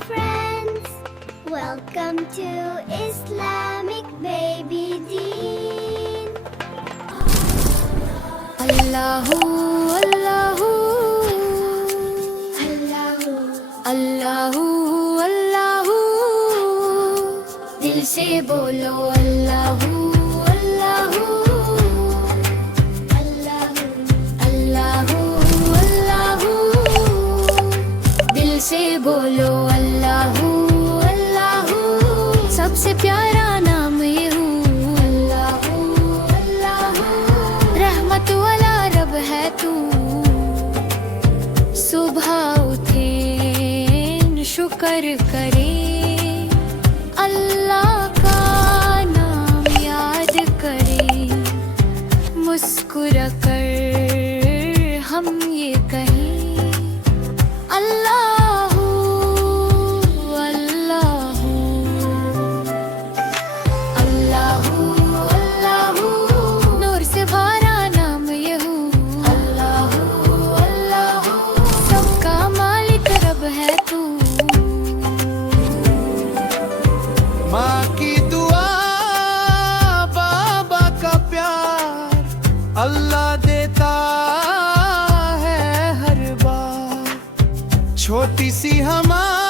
friends, welcome to Islamic Baby Deen. Allahu Allahu Allahu, Allahu Allahu दिल से बोलो Allahu Allahu Allahu, Allahu Allahu दिल से बोलो अल्लाहू अल्लाहू सबसे प्यारा नाम ये हूँ अल्लाहू अल्लाहू रहमत वाला रब है तू सुबह उठे शुक्र करे अल्लाह का नाम याद करे मुस्कुरा कर हम ये कहें अल्लाहू अल्लाहू अल्लाहू अल्लाहू नूर से भरा नाम ये हूँ अल्लाहू अल्लाहू सबका मालिक रब है तू माँ की दुआ बाबा का प्यार अल्लाह देता है हर बार छोटी सी हमारी